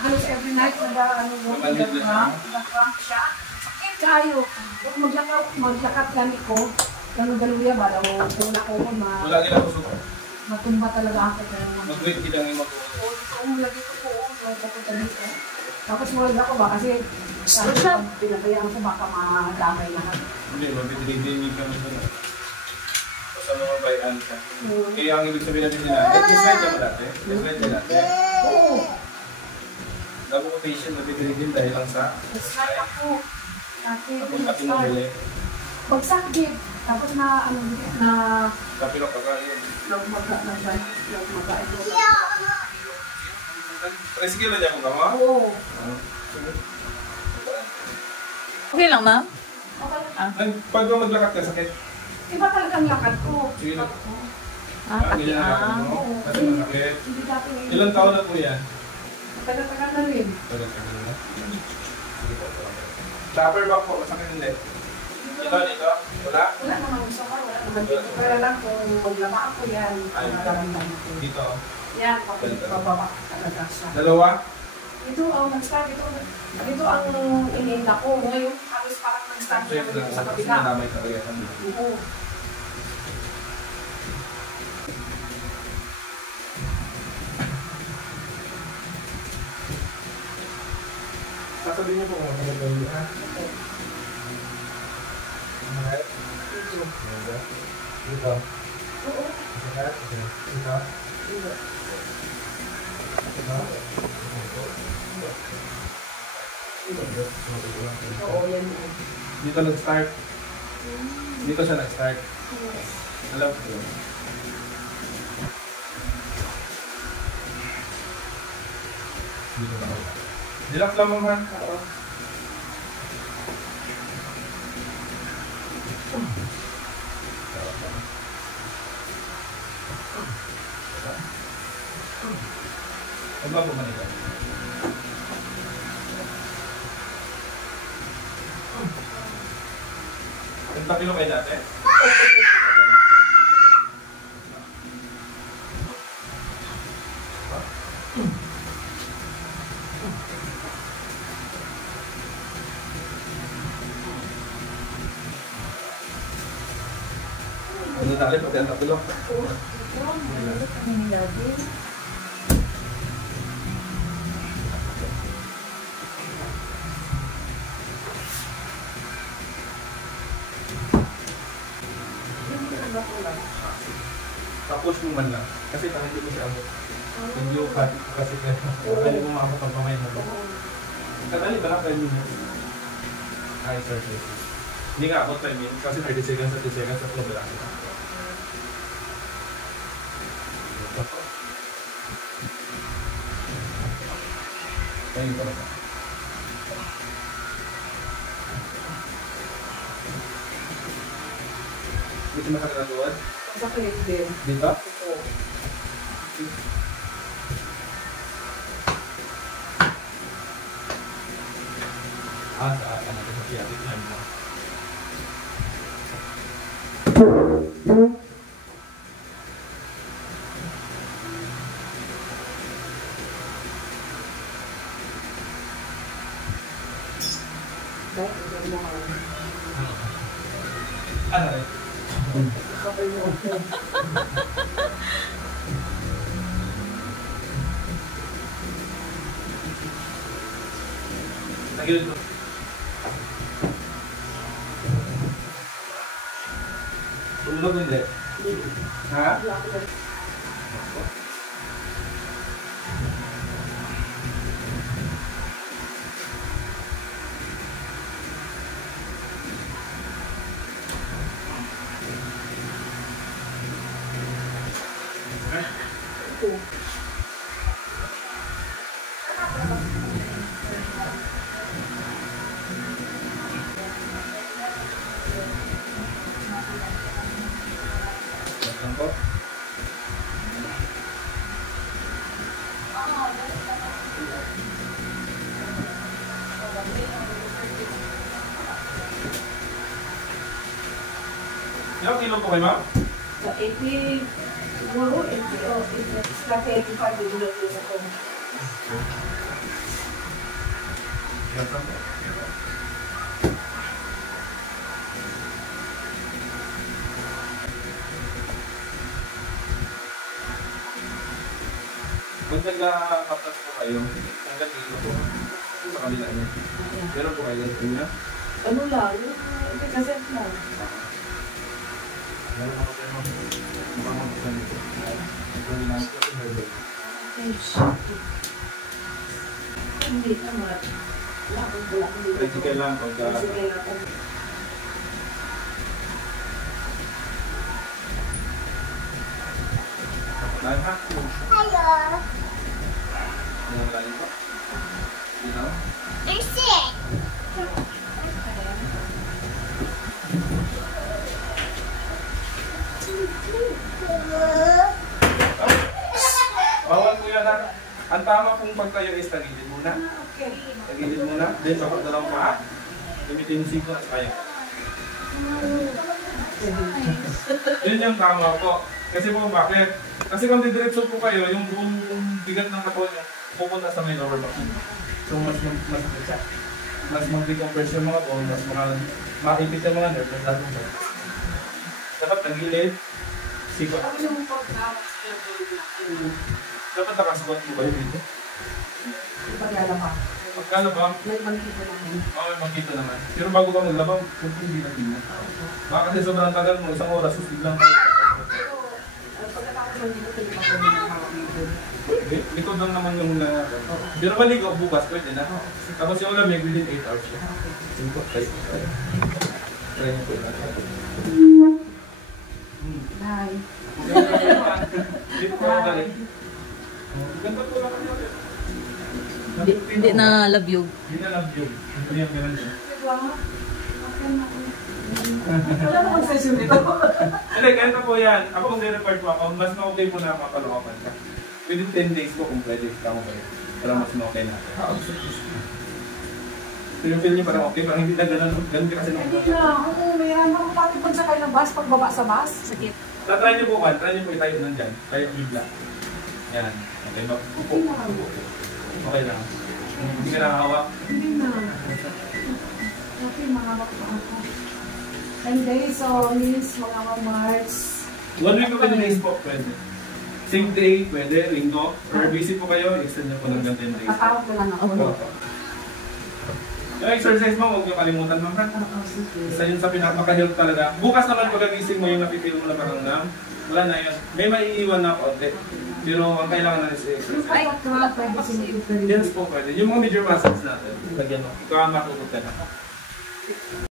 halos every night nag-cramp siya. Sakit kayo. Maglakad gani ko. Ganun-ganun yan, bala mo una ko mo. Wala nila kusog. Matumba talaga ako. Mag-wait din ang mag-uwi. Oo, lagi ko po. Magpapunta dito. Tapos mawag ako ba kasi pinabayaan ko baka madamay lahat. Hindi, mabitilitin kami sa na. Sa mga bayan siya. Kaya ang ibig sabihin natin nila, slide ka ba dati? Slide ka dati? Oo. Nag-rotation, mabitilitin dahil lang sa? Slide ako. Dati, pagsakit. Tapos na, kapilok ka yun. nagmaga. Tricycle na niya mo kama? Oo. Okay lang, ma'am? Okay. Pag maglakad ka, sakit? Iba talagang lakad ko. Sige na. Pati Kasi masakit. Hindi dati ngayon. Ilang taon na po yan? Tagal-tagal na rin. Tagal-tagal na. Sa upper back po, masakit hindi. Dito? Wala? Wala naman gusto ko. Wala naman dito. Kaya lang kung maglaba ako yan. Dito. Yan, pababa talaga siya. Dalawa? Ito ang nag-start. Ito ang iniinda ko. Ngayon, halos parang nag-start siya sa kabila. Nadamay talaga. Oo. Sasabihin niyo po kung magkakaroon niyo, ha? Alright. Dito. Oo. Masakit? Dito. Dito. Oo, yan. Dito nag-start. Dito siya nag-start. Alam ko. Dito na ako. Relax lang, ma'am, ha? Oo. Huwag ba pumanika? Nagpakilo kayo dati? Ano dali pati ang tapilo? Oo. Ito, kami nilagay. Tapos mo man lang. Kasi parang hindi ko siya abot. Hindi ko kasi kaya mo maabot ang kamay mo. Kadali ba lang 10 minutes? Ay, 30. Hindi nga abot 10 minutes kasi 30 seconds sa flow lang. Ayun pa lang. Dito makakatuwad? Sakit din. Dito? Oo. Sa natin sa sciatic line mo. Ano rin? Nagilid ko. Tulog hindi? Ha? Tangkot. Ilang kilo po kayo, ma'am? Sa 80, siguro 80, oh, kasi 85 din ako. Kung nagka-kaptas po kayo, hanggang dito po sa kabila niya. Meron po kayo na? Ano lang, yung cassette lang. Meron ako kayo mga dito. Ito yung nasa ko herbal. Hindi naman. Wala akong dito. Practical lang pagka... Practical lang ako. Lahat ha? Hello. Yung lalim po? Dito? There's it. Bawal po yan ha. Ang tama pong pagtayo is tagilid muna. Okay. Tagilid muna. Then kapag dalawang paa, gamitin yung siko at kaya. Yun yung tama po. Kasi po bakit? Kasi kung didiretso po kayo, yung buong bigat ng katawan nyo, pupunta sa may lower back. So mas siya. Mas mag-decompress yung mga bone, mas makipit yung mga nerve, mas lalong siya. Dapat tagilid, siko. Ano yung pagkakas Dapat nakasukat po kayo dito. paglalaba? Pagkalabang, May makikita namin. okay, makita naman. Pero bago ka maglabang, kung hindi na tingnan. Baka kasi sobrang tagal mo, isang oras, sus biglang kayo. Pagkatapos mo dito, tulipan ko yung mga dito. Likod lang naman yung pero maligo, bukas, pwede na. Tapos yung lamig, within 8 hours siya. Sige po, try. Try niyo po yung natin. Hi. Hindi po ako galing. Ganda po lang kanya. Hindi na labyog. Hindi na love you. Hindi yung ganun siya. Wala namang session dito. Hindi, ganito po yan. Ako kung di-report po ako, mas na-okay po na mapalokapan ka. Within 10 days po kung pwede. Tama kayo. Para mas na-okay na. So yung feel niyo parang okay, parang hindi na ganun. Ganun ka kasi Hindi na. Oo, mayroon ako pati pag sakay ng bus, pagbaba sa bus. Sakit. Try niyo po kan, try niyo po itayo nandyan. Tayo bigla. Yan. Okay, upo. Okay lang. Hindi ka nakahawak. Hindi na. Okay, mahawak pa ako. And days, so, means mga March. 1 week of days po, pwede. Same day, pwede, linggo. Or busy po kayo, extend niyo po ng 10 days. Tatawag ko lang ako. Opo. Yung exercise mo, huwag niyo kalimutan ma'am. Oo, sige. Isa yun sa pinapaka-help talaga. Bukas naman pag-agising mo yung napipil mo na paramdam. Wala na yun. May maiiwan na konti. Pero ang kailangan na is exercise. Ay, pwede sinigit na rin. Yes po, pwede. Yung mga major muscles natin, lagyan mo. Ikaw ang matutot ka na.